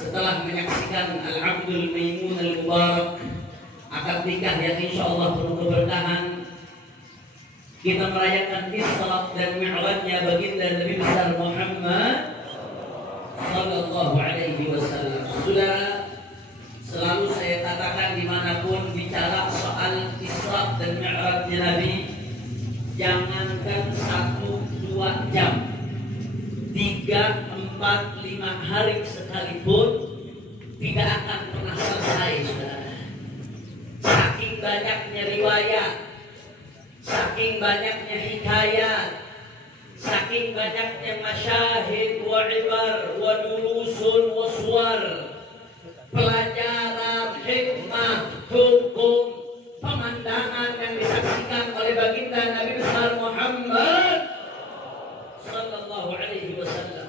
setelah menyaksikan Al-Abdul Maimun Al-Mubarak, akad nikah yang insya Allah penuh keberkahan, kita merayakan Isra dan Mi'rajnya baginda Nabi besar Muhammad Sallallahu Alaihi Wasallam. Saudara, selalu saya katakan dimanapun bicara soal Isra dan Mi'rajnya Nabi, jangankan 1-2 jam, 3-4-5 hari sekalipun tidak akan pernah selesai, saudara. Saking banyaknya riwayat, saking banyaknya hikayat, saking banyaknya masyahid wa ibar wa durusun wa suwar, pelajaran, hikmah, hukum, pemandangan yang disaksikan oleh baginda Nabi besar Muhammad Sallallahu Alaihi Wasallam.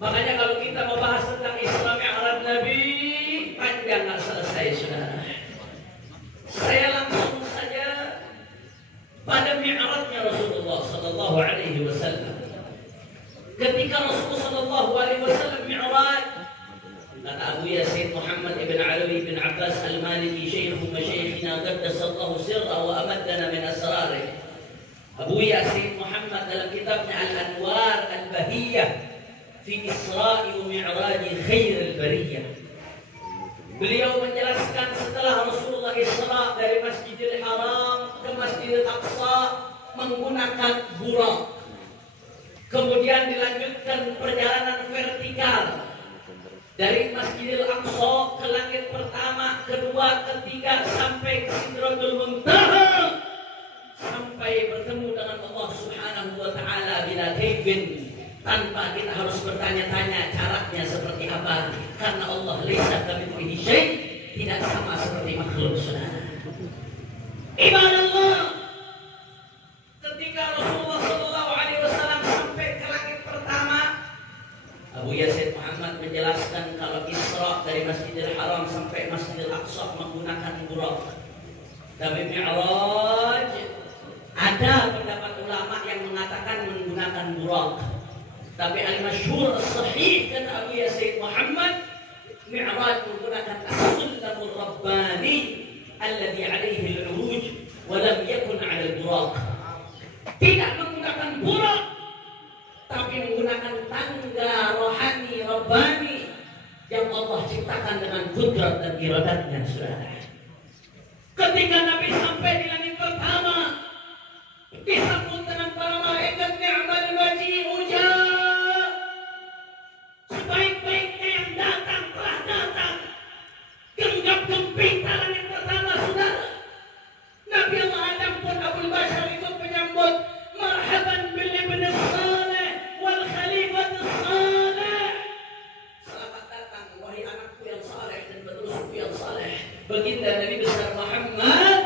Makanya kalau kita membahas tentang Isra Mi'raj Nabi, panjang nggak selesai, saudara. Saya langsung saja pada Mi'rajnya Rasulullah Sallallahu Alaihi Wasallam. Ketika Rasulullah Sallallahu Alaihi Wasallam Mi'raj, kata Abu Yasin Muhammad ibn Alawi bin Abbas Al-Maliki, Syekhu Masyayikhina qaddasallahu sirra wa amaddana min asrarih. Abu Yasin Muhammad dalam kitabnya Al-Anwar Al-Bahiyah fi Isra'i wa Mi'raji Khairil Bariyah, beliau menjelaskan setelah Rasulullah Isra dari Masjidil Haram ke Masjidil Aqsa menggunakan burak, kemudian dilanjutkan perjalanan vertikal dari Masjidil Aqsa ke langit pertama, kedua, ketiga sampai ke Sidratul Muntaha, sampai bertemu dengan Allah Subhanahu wa taala bila kaifin, tanpa kita harus bertanya-tanya caranya seperti apa, karena Allah laisa kamitslihi syai', tidak sama seperti makhluk, saudara. Ibadallah, ketika Rasulullah sallallahu alaihi wasallam sampai ke langit pertama, Abu Yasin Muhammad menjelaskan kalau Isra dari Masjidil Haram sampai Masjidil Aqsa menggunakan burak. Tapi Mi'raj, ada pendapat ulama yang mengatakan menggunakan burak. Tapi al-masyhur as-sahih kata Abu Yasin Muhammad, Mi'raj menggunakan as-sunnamur rabbani alladhi alaihi al-uruj wa lam yakun 'ala al-burak. Tidak menggunakan burak, tapi menggunakan tangga rohani rabbani yang Allah ciptakan dengan kudrat dan iradatnya, saudara. Ketika Nabi sampai di langit pertama, disambut dengan para malaikat, ni'mal waji'u ja', sebaik-baiknya yang datang telah datang. Genggam gempita langit pertama, saudara. Nabi Allah Adam pun Abul Bashar ikut menyambut, marhaban bil ibn salih wal khalifat salih. Selamat datang wahai anakku yang saleh dan penerusku yang saleh, baginda Nabi besar Muhammad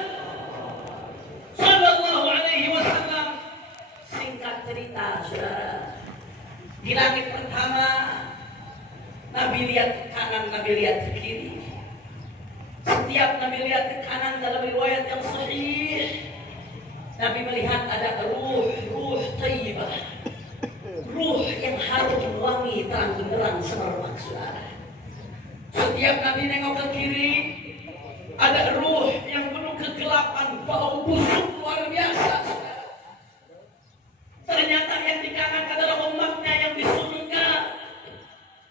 Sallallahu Alaihi Wasallam. Singkat cerita, saudara, di langit pertama Nabi lihat ke kanan, Nabi lihat ke kiri. Setiap Nabi lihat ke kanan dalam riwayat yang sahih, Nabi melihat ada ruh thayyibah, ruh yang harum wangi terang benderang semerbak, saudara. Setiap Nabi nengok ke kiri, ada ruh yang penuh kegelapan, bau busuk luar biasa, saudara. Ternyata yang di kanan adalah umatnya yang di surga,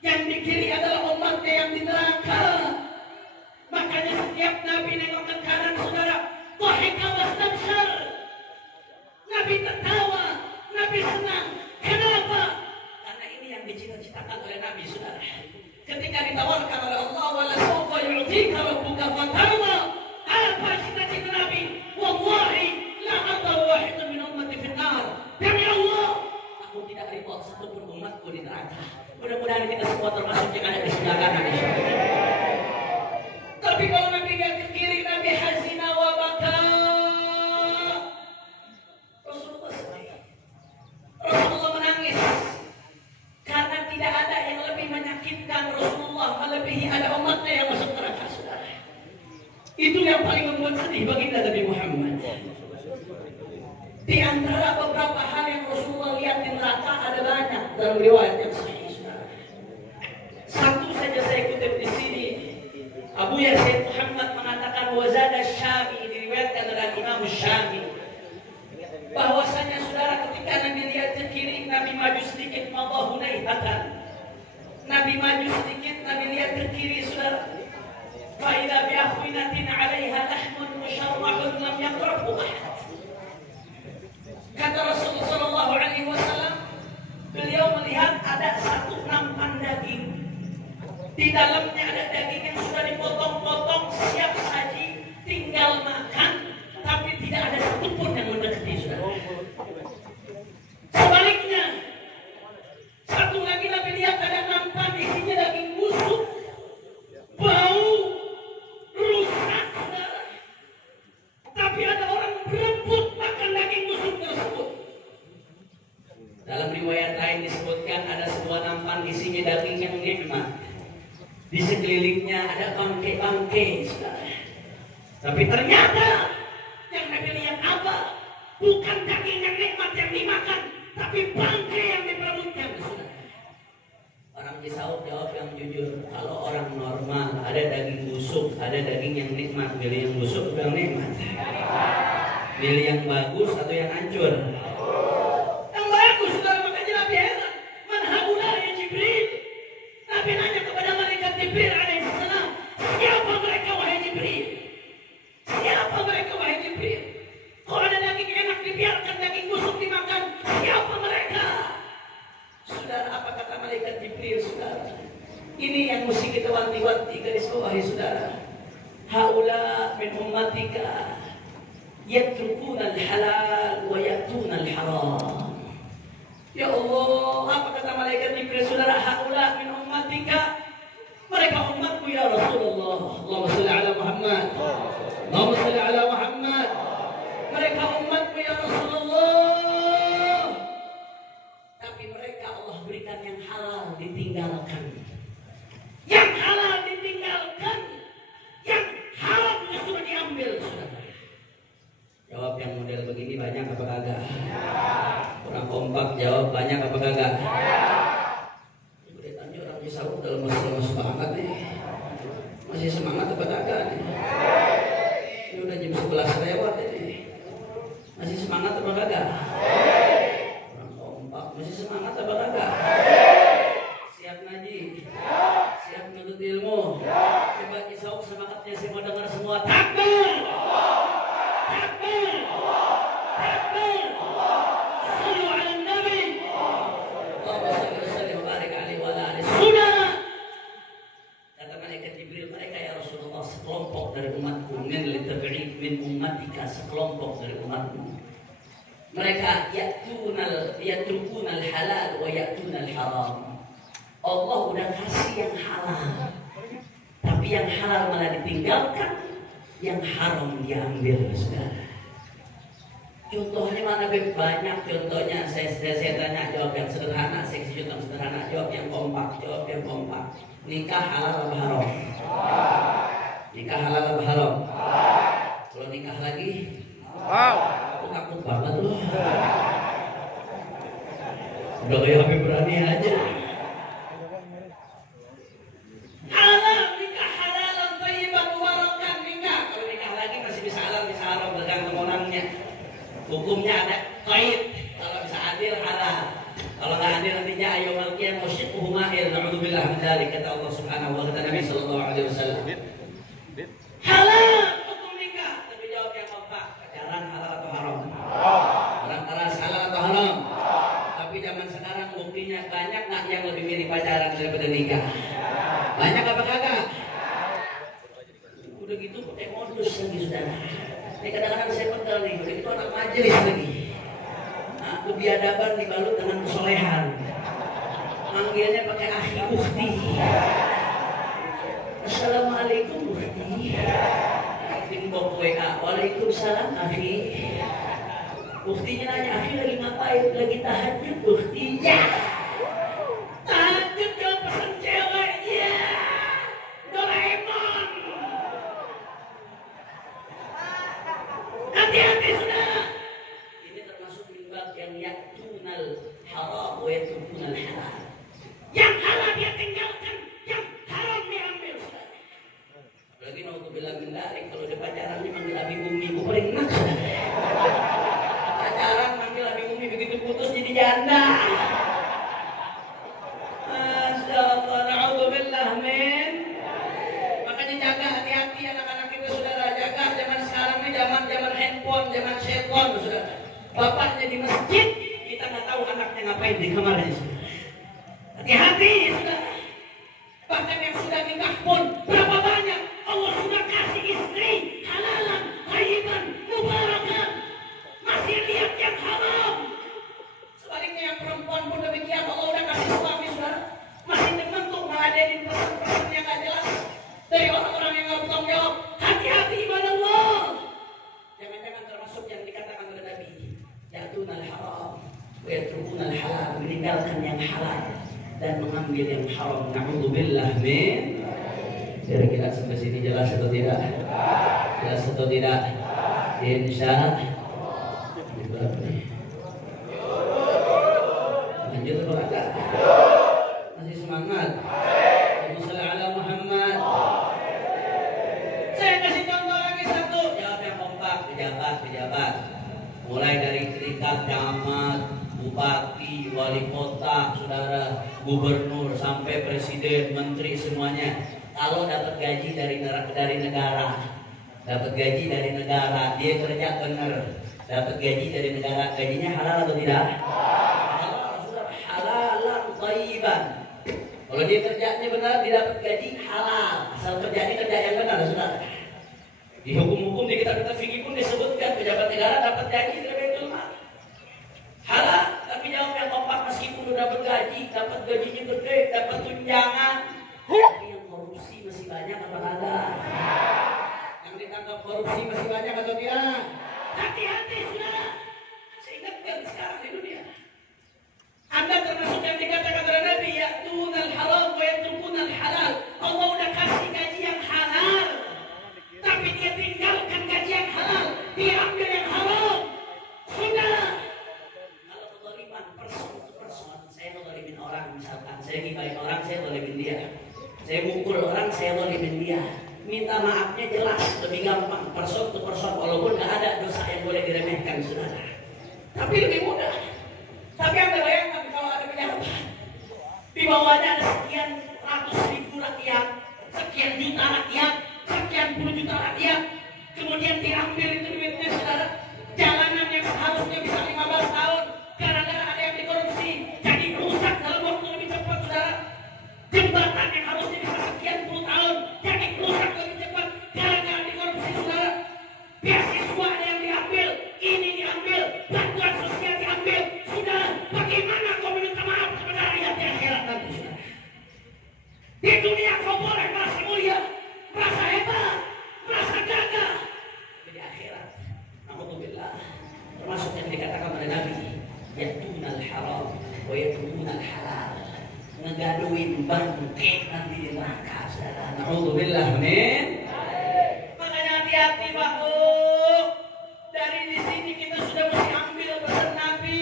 yang di kiri adalah umatnya yang di neraka. Makanya setiap Nabi nengok ke kanan, saudara, dhahika wastabshar, Nabi tertawa, Nabi senang. Kenapa? Karena ini yang dicita-citakan oleh Nabi, saudara. Ketika ditawarkan oleh Allah, wala sawfa yu'tika rabbuka fatarda, apa cita-cita Nabi? Wallahi la ata wahidun min ummati finnar. Demi Allah, aku tidak repot satupun umatku di neraka. Mudah-mudahan kita semua termasuk yang ada di sebelah kanan, insyaallah. Tapi kalau Nabi lihat ke kiri, Nabi hazina wa baka. Rasulullah menangis karena tidak ada yang lebih menyakitkan Rasulullah melebihi ada umatnya yang masuk neraka, saudara. Itu yang paling membuat sedih baginda Nabi Muhammad. Di antara beberapa hal yang Rasulullah lihat di neraka ada banyak dalam riwayat yang sahih, saudara. Satu saja saya kutip di sini. Abu Yazid Muhammad mengatakan wazada Syami, diriwayatkan oleh Imam Syami, bahwasanya saudara ketika Nabi lihat ke kiri, Nabi maju sedikit, madahu naihatan. Nabi maju sedikit, Nabi lihat ke kiri, saudara. Fa idza bi akhwinatin 'alaiha lahmun musharrahun lam yaqrabu ahad. Kata Rasulullah sallallahu alaihi wasallam, beliau melihat ada satu nampan daging. Di dalamnya ada daging yang sudah dipotong-potong, siap saji, tinggal makan, tapi tidak ada satupun yang mendekati, saudara. Sebaliknya, satu lagi Nabi lihat ada nampan isinya daging busuk, bau, rusak, saudara. Tapi ada orang berebut makan daging busuk tersebut. Dalam riwayat lain disebutkan ada sebuah nampan isinya daging yang nikmat. Di sekelilingnya ada bangkai-bangkai, saudara. Tapi ternyata yang Nabi lihat apa? Bukan daging yang nikmat yang dimakan, tapi bangkai yang diperebutkan, saudara. Orang Cisauk jawab yang jujur. Kalau orang normal ada daging busuk, ada daging yang nikmat, pilih yang busuk atau yang nikmat? Pilih yang bagus atau yang hancur? Yang bagus, saudara. Makanya Nabi heran. Man haula ya Jibril? Nabi nanya kepada malaikat Jibril alaihissalam, siapa mereka wahai Jibril? Siapa mereka wahai Jibril? Kalau ada daging enak dibiarkan, daging busuk dimakan, siapa mereka? Saudara, apa kata malaikat Jibril, saudara? Ini yang mesti kita wanti-wanti garis bawahi, saudara. Haula min ummatika yatrukuna al-halal wa ya'tuna al-haram. Ya Allah, apa kata malaikat Jibril, saudara? Haula min ummatika, mereka umatku ya Rasulullah. Allahumma shalli ala Muhammad. Allahumma shalli ala Muhammad. Mereka umatku ya Rasulullah. Tapi mereka Allah berikan yang halal ditinggalkan. Yang halal ditinggalkan, yang haram justru diambil, saudara. Jawab yang model begini banyak apa kagak? Orang kompak jawab banyak apa kagak? Berita orang Cisauk dalam lemas banget nih. Masih semangat apa kagak nih? Ini udah jam 11 lewat ini. Masih semangat apa kagak? Orang kompak masih semangat apa kagak? Siap ngaji? Siap menuntut ilmu? Coba Cisauk semangatnya saya mau dengar semua. Takbir! Takbir! Takbir! Sallu ala Nabi. Allahumma salli wa sallim wa barik alaihi wa ala alihi. Saudara, kata malaikat Jibril, mereka ya Rasulullah sekelompok dari umatku, min litabi'id min ummatika, sekelompok dari umatmu. Mereka yatrukunal halal wa ya'tunal haram. Allah udah kasih yang halal, tapi yang halal malah ditinggalkan, yang haram diambil, saudara. Contohnya mana banyak contohnya. Saya tanya, jawab yang sederhana. Saya kasih contoh sederhana, jawab yang kompak. Jawab yang kompak. Nikah halal apa haram? Nikah halal apa haram? Kalau nikah lagi, aku takut banget loh. Udah kayak Habib berani aja. Halal, nikah halal, thayyiban mubarakan, nikah. Kalau nikah lagi masih bisa halal, bisa haram, tergantung orangnya. Hukumnya ada qaid. Kalau bisa adil halal. Kalau nggak adil nantinya ayyumal qiyamah syiqquhu ma'ir. Na'udzubillah min dzalik, kata Allah Subhanahu wa ta'ala, Nabi sallallahu alaihi wasallam. Halal hukum nikah, tapi jawab yang kompak. Pacaran halal atau haram? Orang keras halal atau haram? Tapi zaman sekarang buktinya banyak nggak yang lebih mirip pacaran daripada nikah? Banyak apa kagak? Udah gitu pakai modus lagi, saudara. Ini kadang-kadang saya pegal nih, udah gitu anak majelis lagi. Nah, kebiadaban dibalut dengan kesolehan. Manggilnya pakai akhi ukhti. Assalamualaikum ukhti. Timbok WA, waalaikumsalam akhi. Ukhtinya nanya, akhi lagi ngapain? Lagi tahajud ukhtinya. Tahajud kalau pesen ceweknya. Doraemon. Hati-hati, saudara. Ini termasuk limbab yang ya'tunal haram wa ya'tunal halal. Yang halal dia tinggalkan, yang haram dia ambil. pacarannya manggil abi umi, gue paling enak. Pacaran manggil abi umi, begitu putus jadi janda. Masya Allah, na'udzubillah min. Makanya jaga, hati-hati anak-anak kita saudara, jaga. Zaman sekarang ini zaman handphone, zaman setan saudara. Bapaknya di masjid, kita nggak tahu anaknya ngapain di kamarnya. Hati-hati saudara. Bahkan yang sudah nikah pun berapa banyak Allah sudah kasih istri halalan, thayyiban, mubarakan, masih lihat yang haram. Sebaliknya yang perempuan pun demikian, Allah udah kasih suami saudara, masih demen tuh ngeladenin pesan-pesan yang gak jelas dari orang-orang yang gak bertanggung jawab. Hati-hati ibadah Allah. Jangan-jangan termasuk yang dikatakan oleh Nabi, ya'tunal haram wa yatrukuna al-halal, meninggalkan yang halal dan mengambil yang haram. Na'udzubillah min. Kira-kira sampai sini jelas atau tidak? Jelas atau tidak? Insya Allah. Lanjut atau enggak? Masih semangat? Allahumma ala Muhammad. Saya kasih contoh lagi satu. Jawab yang kompak. Pejabat. Mulai dari tingkat camat, bupati, wali kota, saudara, gubernur, sampai presiden, menteri, semuanya. Kalau dapat gaji dari negara, dia kerja benar, dapat gaji dari negara, gajinya halal atau tidak? Halalan thayyiban. Kalau dia kerjanya benar, dia dapat gaji halal. Asal kerjanya kerja yang benar, saudara. Di hukum-hukum di kitab-kitab fikih pun disebutkan pejabat negara dapat gaji dari Baitul Mal. Halal, tapi jawab yang kompak, meskipun udah bergaji, dapat gajinya gede, dapat tunjangan. Tapi yang korupsi masih banyak apa ada? Yang ditangkap korupsi masih banyak atau tidak? Hati-hati saudara. Saya ingatkan sekarang di dunia, Anda termasuk yang dikatakan oleh Nabi, ya'tunal haram wa yatrukunal halal. Allah udah kasih gaji yang halal, tapi dia tinggalkan gaji yang halal, dia ambil yang haram. Sudah. Kalau kezaliman person, saya ngezalimin orang, misalkan saya gibahin orang, saya zalimin dia. Saya mukul orang, saya zalimin dia. Minta maafnya jelas, lebih gampang, person to person, walaupun nggak ada dosa yang boleh diremehkan, saudara. Tapi lebih mudah. Tapi Anda bayangkan kalau ada pejabat, di bawahnya ada sekian ratus ribu rakyat, sekian juta rakyat, sekian puluh juta rakyat, kemudian diambil itu duitnya, saudara. Jalanan yang seharusnya bisa 15 tahun, gara-gara ada yang dikorupsi, jadi rusak dalam waktu lebih cepat, saudara. Jembatan yang harusnya bisa sekian puluh tahun, jadi rusak lebih cepat, gara-gara dikorupsi, saudara. Beasiswa ada yang diambil, ini diambil, bantuan sosial diambil, saudara. Bagaimana kau minta maaf kepada rakyat di akhirat nanti, saudara? Di dunia kau boleh merasa mulia, merasa hebat, merasa gagah. Di akhirat, na'udzubillah, termasuk yang dikatakan oleh Nabi, ya'tunal haram wa yatrukuna halal, ngegaduin bangke nanti di neraka, saudara. Na'udzubillah min. Makanya hati-hati, Pak. Dari di sini kita sudah mesti ambil pesan Nabi.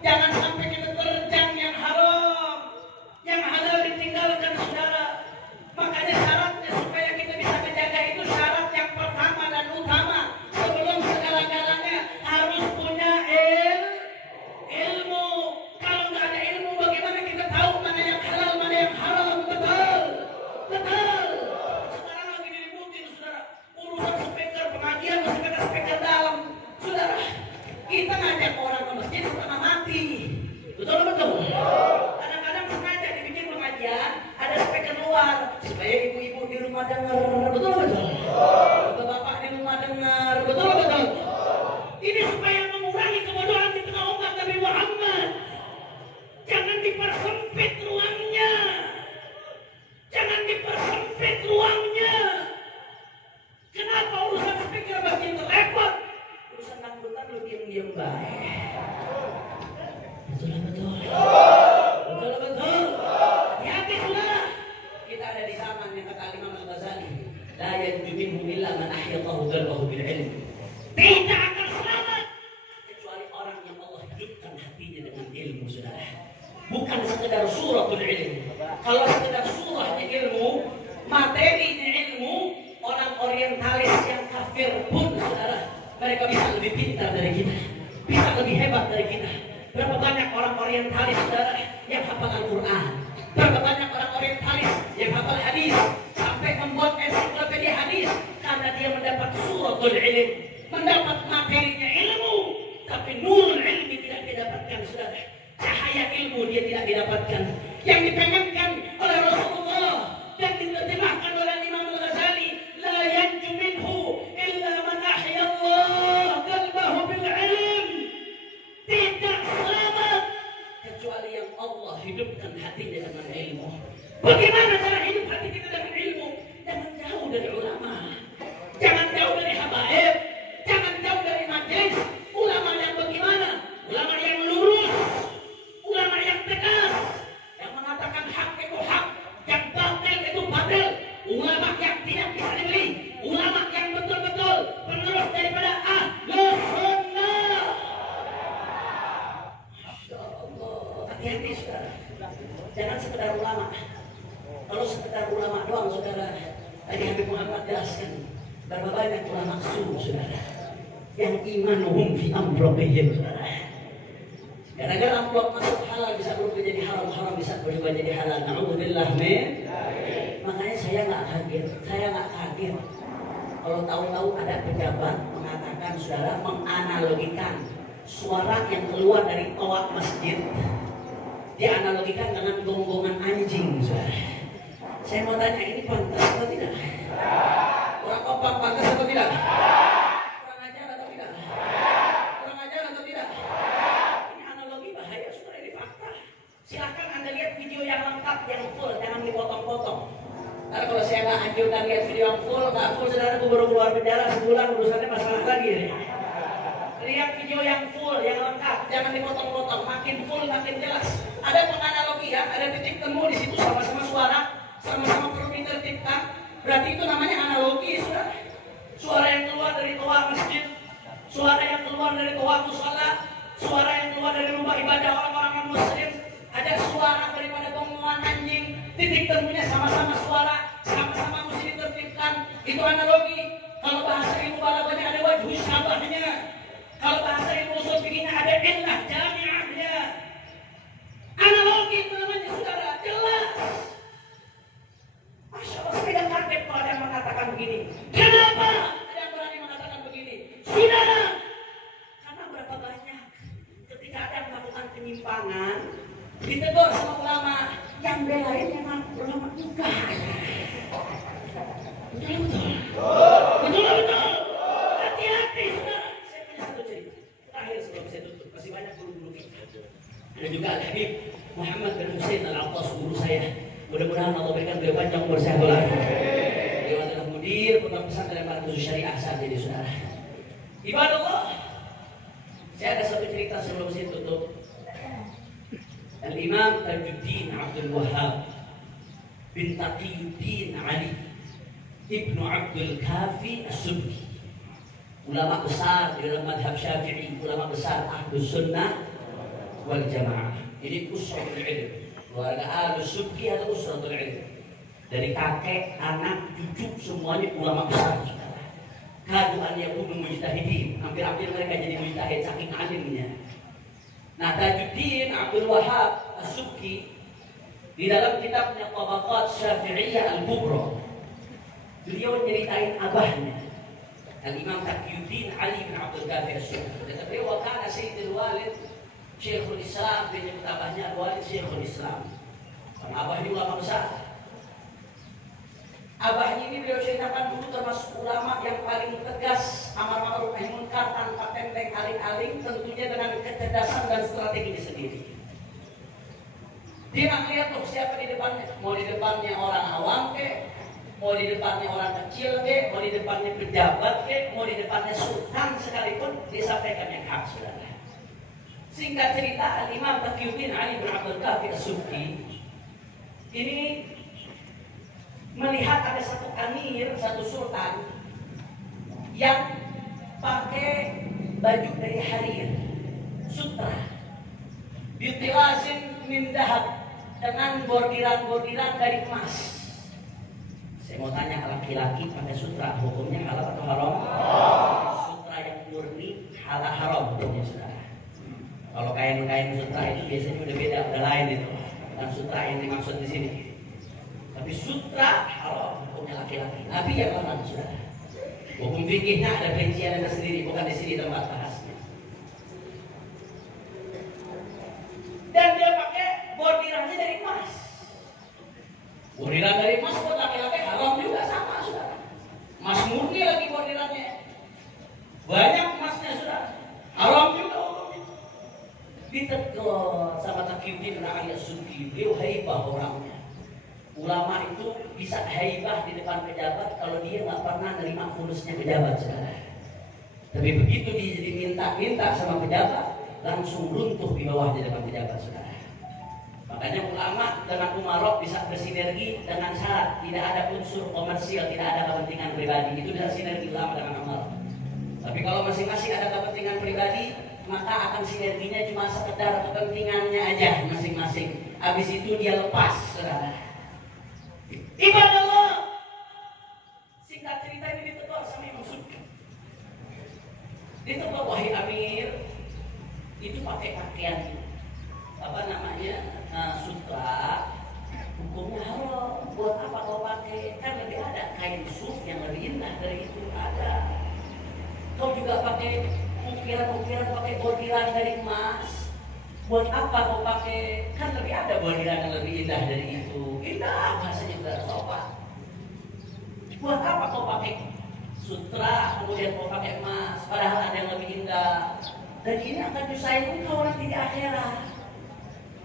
Jangan sampai kita terjang yang haram, yang halal ditinggalkan, saudara. Makanya syaratnya supaya kita bisa menjaga itu, syarat yang pertama dan utama sebelum segala-galanya harus punya ilmu. Kalau nggak ada ilmu, bagaimana kita tahu mana yang halal, mana yang haram? Betul. Sekarang lagi diributin, saudara. Urusan speaker pengajian masih ada speaker dalam, saudara. Kita ngajak orang ke masjid setengah mati. Betul. Kadang-kadang sengaja dibikin pengajian ada speaker luar supaya ibu-ibu di rumah dengar. Betul. Bapak-bapak di rumah dengar. Betul. Ini supaya mengurangi kebodohan di tengah umat Nabi Muhammad. Jangan dipersempit ruangnya. Kenapa urusan speaker begitu repot? Urusan dangdutan lu diam-diam baik. Betul. Hati-hati, saudara. Kita ada di zaman yang kata Imam Al-Ghazali, la yanju minhu illa man ahyatahu qalbahu bil ilm. Tidak akan selamat kecuali orang yang Allah hidupkan hatinya dengan ilmu, saudara. Bukan sekedar suratul ilm. Kalau sekedar surahnya ilmu, materinya ilmu, orang orientalis dari kita. Berapa banyak orang orientalis saudara yang hafal Al-Quran. Berapa banyak orang orientalis yang hafal hadis. Sampai membuat ensiklopedia hadis. Karena dia mendapat suratul ilm. Mendapat materinya ilmu. Tapi nurul ilmi tidak didapatkan saudara. Cahaya ilmu dia tidak didapatkan. Yang dipengenkan oleh Rasulullah. Yang diterjemahkan oleh Imam Al-Ghazali. La yanju minhu illa man ahya Allah qalbahu bil ilm. Tidak selamat kecuali yang Allah hidupkan hatinya dengan ilmu. Bagaimana cara hidup hati kita dengan ilmu? Jangan jauh dari ulama. Jangan jauh dari habaib. Jangan jauh dari majelis. Ulama yang bagaimana? Ulama yang lurus. Ulama yang tegas. Yang mengatakan hak itu hak. Yang batil itu batil. Ulama yang tidak bisa dibeli. Ulama yang betul-betul penerus daripada Ahlus Sunnah. Masya Allah. Hati-hati saudara. Jangan sekedar ulama. Kalau sekedar ulama doang saudara. Tadi Habib Muhammad jelaskan. Berapa banyak ulama su saudara. Yang imanuhum fi amrobihim saudara. Gara-gara amplop masuk halal bisa berubah jadi haram, haram bisa berubah jadi halal. Na'udzubillah min. Makanya saya nggak kaget, kalau tahu-tahu ada pejabat mengatakan saudara menganalogikan suara yang keluar dari toa masjid, dia analogikan dengan gonggongan anjing saudara. Saya mau tanya ini pantas atau tidak? Orang kompak pantas atau tidak? Kurang ajar atau tidak? Kurang ajar atau tidak? Ini analogi bahaya saudara, ini fakta. Silakan Anda lihat video yang lengkap, yang full, jangan dipotong-potong. Karena kalau saya nggak anjurkan lihat video yang full, nggak full saudara, aku baru keluar penjara sebulan, urusannya masalah lagi. Lihat video yang full, yang lengkap, jangan dipotong-potong. Makin full, makin jelas. Ada penganalogi ya, ada titik temu di situ, sama-sama suara, sama-sama perlu ditertibkan. Berarti itu namanya analogi, saudara. Suara yang keluar dari toa masjid, suara yang keluar dari toa musala, suara yang keluar dari rumah ibadah orang-orang non-muslim, ada suara daripada gonggongan anjing. Titik temunya sama-sama suara, sama-sama mesti ditertibkan. Itu analogi. Kalau bahasa ilmu balaghahnya ada wajhu syabahnya. Kalau bahasa ilmu usul fikihnya ada illah jami'ahnya. Analogi itu namanya saudara, jelas. Masya Allah, saya tidak kaget kalau ada yang mengatakan begini. Kenapa ada yang berani mengatakan begini? Saudara, karena berapa banyak ketika ada yang melakukan penyimpangan, ditegur sama ulama, yang belain memang ulama juga. Betul. Hati-hati saudara. Saya punya satu cerita terakhir sebelum saya tutup. Masih banyak guru-guru kita. Ada juga Al-Habib Muhammad bin Husain Al-Attas, guru saya. Mudah-mudahan Allah berikan beliau panjang umur sehat walafiat. Beliau adalah mudir pondok pesantren Markazus Syariah saat ini saudara. Ibadallah. Saya ada satu cerita sebelum saya tutup. Al-Imam Tajuddin Abdul Wahhab bin Taqiyuddin Ali Ibnu Abdul Kafi As-Subki, ulama besar di dalam madhab Syafi'i, ulama besar Ahlus Sunnah wal Jamaah. Ini usratul ilm, keluarga Ahlus Subki atau usratul ilm. Dari kakek, anak, cucu semuanya ulama besar. Kaduan yakunu mujtahidin, hampir-hampir mereka jadi mujtahid saking alimnya. Nah, Tajuddin Abdul Wahhab As-Subki di dalam kitabnya Tabaqat Syafi'iyah Al-Kubra, beliau menyeritain abahnya Al-Imam Taqiyuddin Ali bin Abdul Kafi As-Subki. Kata beliau, wa kana sayyidul walid Syekhul Islam, dia nyebut abahnya Al-Walid Syekhul Islam. Abahnya ulama besar. Abahnya ini beliau ceritakan dulu termasuk ulama yang paling tegas, amar ma'ruf nahi munkar, tanpa tenteng aling-aling, tentunya dengan kecerdasan dan strateginya sendiri. Dia nggak lihat tuh siapa di depannya, mau di depannya orang awam ke, mau di depannya orang kecil ke, mau di depannya pejabat ke, mau di depannya sultan sekalipun, dia sampaikan yang hak saudara. Singkat cerita, Al-Imam Taqiyuddin Ali bin Abdul Kafi As-Subki ini melihat ada satu amir, satu sultan yang pakai baju dari harir, sutra, bitilazin min dahab, dengan bordiran-bordiran dari emas. Saya mau tanya, laki-laki pakai sutra hukumnya halal atau haram? Sutra yang murni halal haram hukumnya saudara. Kalau kain-kain sutra itu biasanya udah beda, udah lain itu. Dan sutra yang dimaksud di sini. Tapi sutra haram hukumnya laki-laki. Nabi yang larang sudah. Hukum fikihnya ada perincian tersendiri, bukan di sini tempat bahasnya. Dan dia pakai bordirahnya dari emas. Bordiran dari emas buat laki-laki haram juga sama sudah. Emas murni lagi bordirannya. Banyak emasnya sudah. Haram juga hukumnya. Ditegur sama Taqiyuddin Al-Subki, beliau haibah orangnya. Ulama itu bisa haibah di depan pejabat kalau dia nggak pernah nerima fulusnya pejabat, saudara. Tapi begitu dia jadi minta-minta sama pejabat, langsung runtuh di bawah di depan pejabat, saudara. Makanya ulama dengan umarok bisa bersinergi dengan syarat tidak ada unsur komersial, tidak ada kepentingan pribadi. Itu bisa sinergi ulama dengan umarok. Tapi kalau masing-masing ada kepentingan pribadi, maka akan sinerginya cuma sekedar kepentingannya aja masing-masing. Habis itu dia lepas, saudara. Ibadah Allah. Singkat cerita ini ditegur sama Imam Subki. Ditegur, wahai Amir, itu pakai pakaian apa namanya sutra, hukumnya haram. Buat apa kau pakai? Kan lebih ada kain suf yang lebih indah dari itu ada. Kau juga pakai ukiran-ukiran, pakai bordiran dari emas. Buat apa kau pakai? Kan lebih ada bordiran yang lebih indah dari itu. Indah bahasanya juga sopan. Buat apa kau pakai sutra kemudian kau pakai emas? Padahal ada yang lebih indah. Dan ini akan nyusahin engkau nanti di akhirat.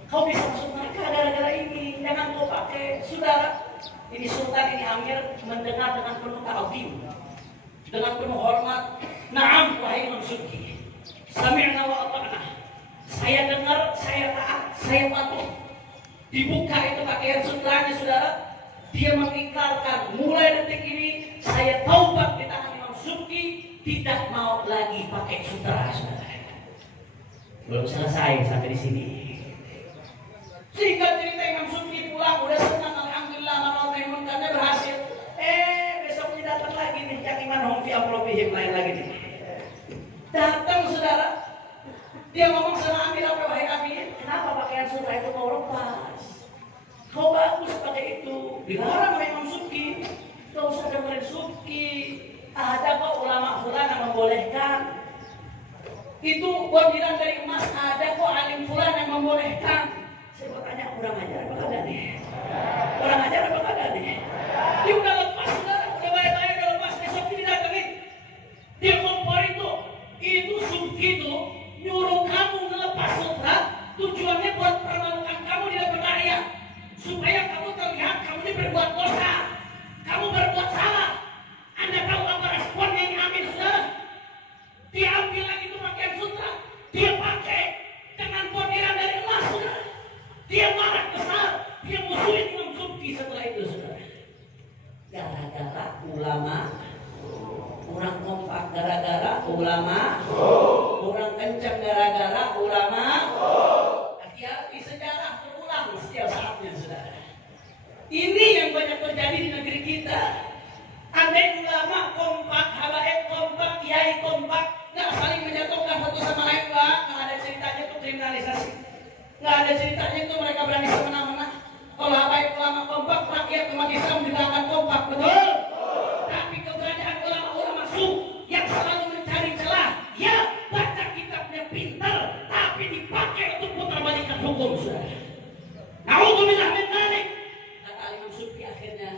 Kau bisa masuk neraka gara-gara ini. Jangan kau pakai. Saudara, ini sultan, ini amir mendengar dengan penuh ta'zim, dengan penuh hormat. Naam wahai Imam Subki, sami'na wa ata'na. Saya dengar, saya taat, saya patuh. Dibuka itu pakaian sutranya, saudara. Dia mengikrarkan, mulai detik ini saya taubat di tangan Imam Subki, tidak mau lagi pakai sutra, saudara. Belum selesai sampai di sini. Singkat cerita, Imam Subki pulang, udah senang, alhamdulillah, amal taimunkannya berhasil. Besoknya datang lagi nih, yang iman hum fi amrobihim, lain lagi nih. Datang, saudara. Dia ngomong sama Amir, apa wahai Amir, kenapa pakaian sutra itu kau lepas? Kau bagus pakai itu. Dilarang oleh Imam Subki. Kau usah dengerin Subki. Ada kok ulama fulan yang membolehkan. Itu bordiran dari emas, ada kok alim fulan yang membolehkan. Saya mau tanya, kurang ajar apa kagak nih? Kurang ajar apa kagak nih? Dia udah lepas, saudara. Udah bayar-bayar, udah lepas. Besok ini datangin. Dia kompor itu. Itu Subki itu nyuruh kamu melepas sutra, tujuannya buat permalukan kamu di depan rakyat, supaya kamu terlihat kamu ini berbuat dosa, kamu berbuat salah. Anda tahu apa responnya yang Amir, saudara? Dia ambil lagi itu pakaian sutra, dia pakai dengan bordiran dari emas, saudara. Dia marah besar, dia musuhin Imam Subki setelah itu, saudara. Gara-gara ulama, kurang kompak gara-gara ulama, kurang kencang gara-gara ulama. Hati-hati, sejarah berulang setiap saatnya, saudara. Ini yang banyak terjadi di negeri kita. Andai ulama kompak, habaib kompak, kiai kompak, nggak saling menjatuhkan satu sama lain, Pak, nggak ada ceritanya itu kriminalisasi, nggak ada ceritanya itu mereka berani semena-mena. Kalau habaib ulama kompak, rakyat umat Islam juga akan kompak, betul? Tapi keberadaan ulama-ulama yang selalu mencari celah, ya baca kitabnya pintar, tapi dipakai untuk putarbalikkan hukum, saudara. Na'udzubillah min dzalik. Kata Imam Subki akhirnya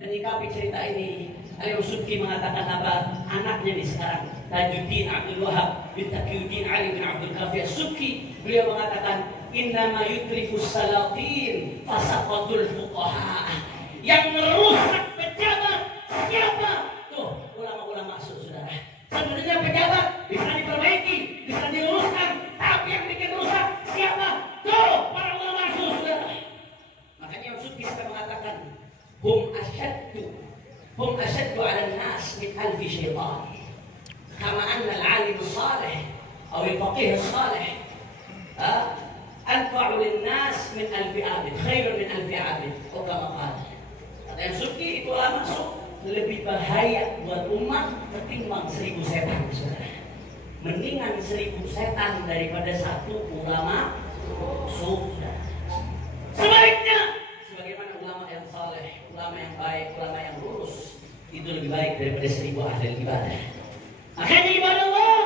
menyikapi cerita ini. Imam Subki mengatakan apa? Anaknya nih sekarang, Tajuddin Abdul Wahab bin Taqiyuddin Ali bin Abdul Kafi Subki, beliau mengatakan, innama yudrifus salatin fasaqatul fuqaha. Yang merusak pejabat siapa? Tuh, ulama-ulama masuk, saudara. Sebenarnya pejabat bisa diperbaiki, bisa diluruskan, tapi yang bikin rusak siapa? Tuh, para ulama masuk, saudara. Makanya Imam Subki sudah mengatakan, hum asyaddu ala nas min alfi syaitan. Kama anna al-alim salih atau al-faqih salih anfa'u lin-nas min alfi abid, khairun min alfi abid. Atau kama qala. Kata Imam Subki, itu ulama masuk lebih bahaya buat umat ketimbang 1000 setan, saudara. Mendingan 1000 setan daripada 1 ulama sukses. Sebaliknya, sebagaimana ulama yang saleh, ulama yang baik, ulama yang lurus, itu lebih baik daripada 1000 ahli ibadah. Makanya ibadah Allah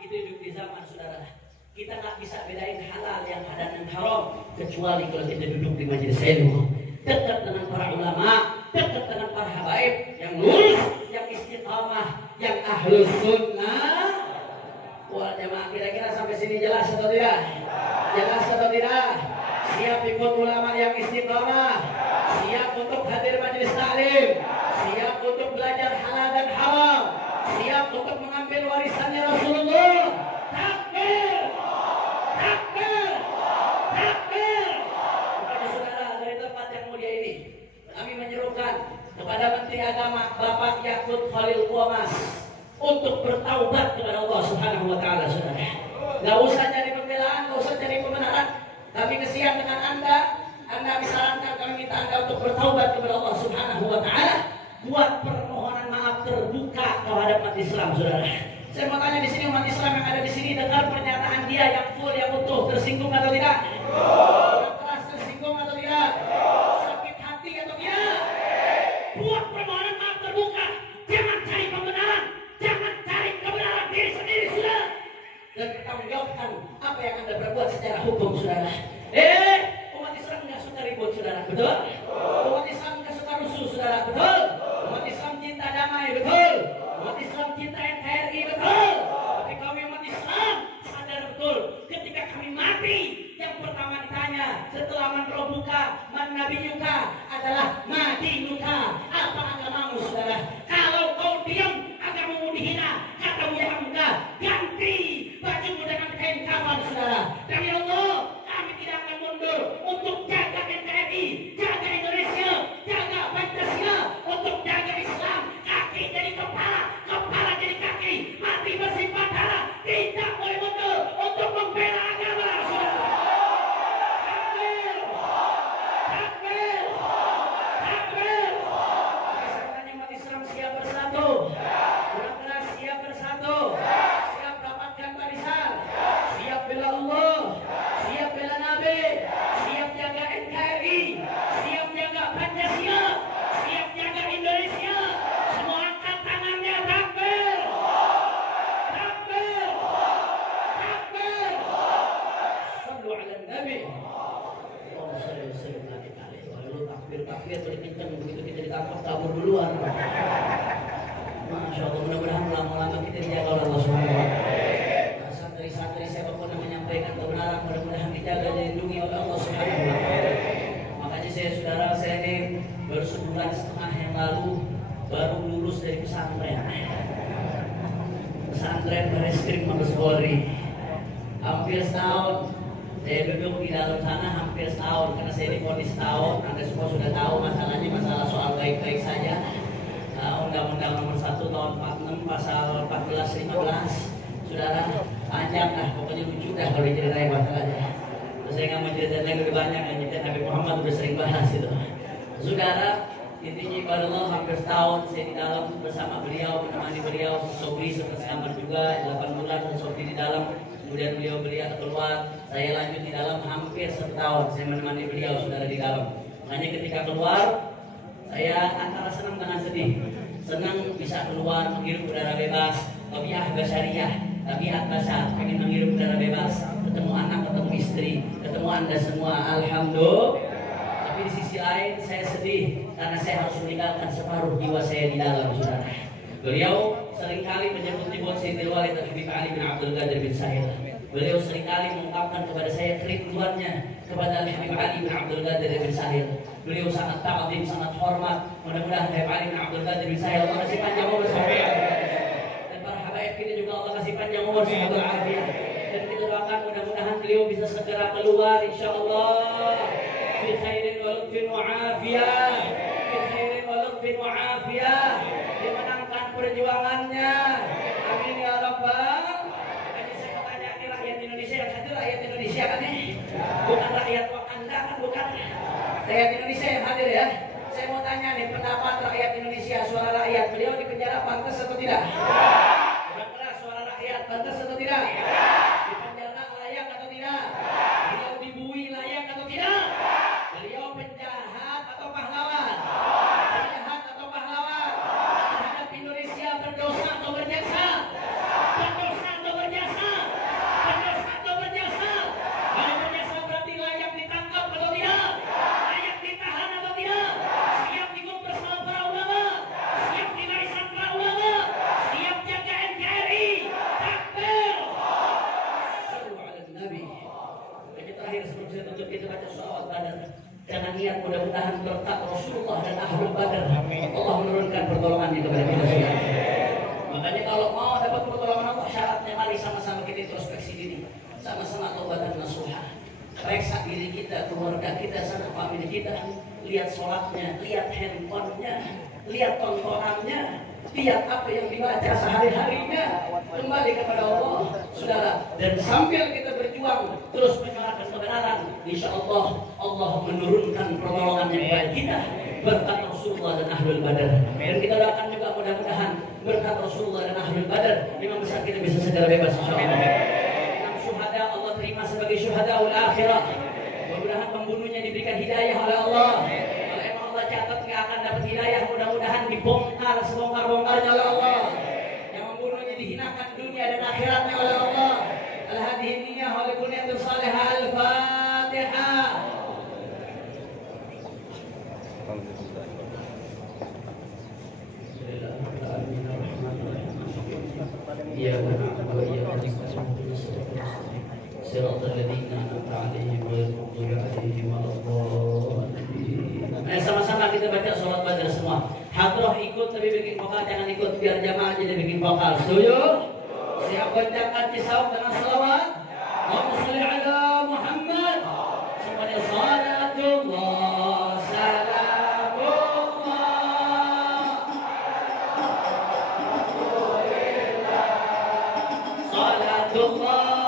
itu hidup di zaman saudara. Kita nggak bisa bedain halal yang halal dan haram kecuali kalau kita duduk di majelis ilmu, dekat dengan para ulama, dekat dengan para habaib yang lurus, yang istiqamah, yang ahlus sunnah wal jamaah. Kira-kira sampai sini jelas atau tidak? Jelas atau tidak? Siap ikut ulama yang istiqamah, siap untuk hadir majelis taklim, siap untuk belajar halal dan haram, siap untuk mengambil warisannya Rasulullah. Takbir, takbir, takbir. Kepada saudara dari tempat yang mulia ini, kami menyerukan kepada Menteri Agama Bapak Yakut Khalil Quamas untuk bertaubat kepada Allah Subhanahu wa taala, saudara. Enggak usah cari pembelaan, enggak usah cari pembenaran. Kami kesian dengan Anda. Anda disarankan, kami minta Anda untuk bertaubat kepada Allah Subhanahu wa taala. Buat permohonan maaf terbuka terhadap umat Islam, saudara. Saya mau tanya di sini, umat Islam yang ada di sini dengar pernyataan dia yang full, yang utuh, tersinggung atau tidak? Kurang keras, tersinggung atau tidak? Sakit hati atau tidak? Buat permohonan maaf terbuka. Jangan cari pembenaran, jangan cari kebenaran diri sendiri, sudah. Dan bertanggungjawabkan apa yang Anda perbuat secara hukum, saudara. Umat Islam nggak suka ribut, saudara, betul? Umat Islam nggak suka rusuh, saudara, betul? Umat Islam cinta damai, betul? Umat Islam cinta NKRI, betul? Tapi kami umat Islam sadar betul, ketika kami mati, yang pertama ditanya setelah man rabbuka, man nabiyuka adalah madinuka, apa agamamu, saudara? Kalau kau diam, agamamu dihina, katamu ya hamka, ganti bajumu dengan kain kafan, saudara. Demi Allah, kami tidak akan mundur untuk jaga NKRI, jaga Indonesia, jaga Pancasila, untuk jaga Islam. Kaki jadi kepala, kepala jadi kaki, mati bersifat darah, tidak boleh mundur untuk membela agama, saudara. Takbir, takbir, takbir. Saya umat Islam siap bersatu, benar-benar siap bersatu, siap rapatkan barisan, siap bela Allah, siap bela Nabi, siap jaga NKRI, siap jaga Pancasila, siap jaga Indonesia. Semua angkat tangannya, takbir, takbir, takbir. Sallu ala Nabi. Oh, sallu alaihi. Lalu takbir paling kencang, begitu kita ditangkap kabur duluan. Masya Allah, mudah-mudahan lama-lama kita dijaga oleh Allah Subhanahu wa taala. Santri-santri siapapun yang menyampaikan kebenaran, mudah-mudahan dijaga dan dilindungi oleh Allah Subhanahu wa taala. Makanya saya ini baru sebulan setengah yang lalu baru lulus dari pesantren. Pesantren Bareskrim Mabes Polri. Hampir setahun saya duduk di dalam sana, hampir setahun, karena saya divonis setahun. Anda semua sudah tahu masalahnya, masalah soal baik-baik saja. Undang-Undang nomor 1 tahun 46 pasal 14-15, saudara, panjang lah, pokoknya lucu dah kalau diceritain masalahnya. Terus saya nggak mau ceritain lagi, lebih banyak yang cerita Nabi Muhammad udah sering bahas itu. Saudara, intinya ibadah Allah hampir setahun saya di dalam bersama beliau, menemani beliau, Sobri sekamar juga 8 bulan Sobri di dalam. Kemudian beliau keluar, saya lanjut di dalam hampir 1 tahun saya menemani beliau, saudara, di dalam. Makanya ketika keluar, saya antara senang dengan sedih. Senang bisa keluar menghirup udara bebas, tabiat basyariah, tabiat basar, pengen menghirup udara bebas, ketemu anak, ketemu istri, ketemu Anda semua, alhamdulillah. Tapi di sisi lain saya sedih karena saya harus meninggalkan separuh jiwa saya di dalam, saudara. Beliau seringkali menyebut-nyebut Sayyidil Walid Habib Ali bin Abdul Qadir bin Sahil. Beliau seringkali mengungkapkan kepada saya kerinduannya kepada Habib Ali bin Abdul Qadir bin Sahil. Beliau sangat ta'zim, sangat hormat. Mudah-mudahan Habib Ali bin Abdul Qadir bin Sahil Allah kasih panjang umur sampai dan para habaib kita juga Allah kasih panjang umur sampai akhir. Dan kita doakan mudah-mudahan beliau bisa segera keluar insyaallah bi khairin wa lutfin wa afiyah, bi khairin wa lutfin wa afiyah, dimenangkan perjuangannya. Amin ya rabbal. Jadi saya mau tanya, ini rakyat Indonesia yang hadir, rakyat Indonesia kan nih? Bukan rakyat Wakanda kan, bukan? Rakyat Indonesia yang hadir ya. Saya mau tanya nih, pendapat rakyat Indonesia, suara rakyat, beliau di penjara pantas atau tidak? Suara rakyat pantas atau tidak? Di penjara layak atau tidak? Beliau dibui layak atau tidak? Beliau penjahat atau pahlawan? Penjahat atau pahlawan? Terhadap Indonesia berdosa atau berjasa? Berdosa atau berjasa? Berdosa atau berjasa? Kalau berjasa berarti layak ditangkap atau tidak? Layak ditahan atau tidak? Siap ikut bersama para ulama? Siap di barisan para ulama? Siap jaga NKRI? Takbir! Sallu ala Nabi. Yang terakhir sebelum saya tutup kita baca sholawat Badar. Jangan niat mudah-mudahan berkat Rasulullah dan Ahlul Badar Allah menurunkan pertolongan di kepada kita semua. Makanya kalau mau dapat pertolongan Allah syaratnya mari sama-sama kita introspeksi diri, sama-sama taubat dan nasuha. Periksa diri kita, keluarga kita, sanak famili kita, lihat sholatnya, lihat handphonenya, lihat tontonannya, lihat apa yang dibaca sehari-harinya, kembali kepada Allah, saudara. Dan sambil kita berjuang terus menyuarakan kebenaran, insya Allah Allah menurunkan pertolongan yang baik kita berkat Rasulullah dan Ahlul Badar. Dan kita doakan juga mudah-mudahan berkat Rasulullah dan Ahlul Badar imam besar kita bisa segera bebas insya Allah. Imam syuhada Allah terima sebagai syuhada ul akhirah. Mudah-mudahan pembunuhnya diberikan hidayah oleh Allah. Kalau emang Allah catat nggak akan dapat hidayah, mudah-mudahan dibongkar sebongkar-bongkarnya oleh Allah. Yang membunuhnya dihinakan dunia dan akhiratnya oleh Allah. Al-hadhihi niyah wa likulliyatin salihah. Al-Fatihah. Sama-sama kita baca sholat Badar semua. Hadroh ikut tapi bikin vokal, jangan ikut biar jamaah aja bikin vokal. Setuju? Siap goncangkan Cisauk dengan salawat. Allahumma sholli ala Muhammad. Semuanya salatullah salamullah. Salatullah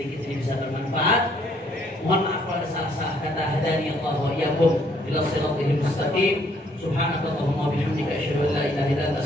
sedikit ini bisa bermanfaat. Mohon maaf kalau ada salah-salah kata. Hadani Allah wa iyyakum ila shiratal mustaqim. Subhanakallahumma wa bihamdika asyhadu an la ilaha illa anta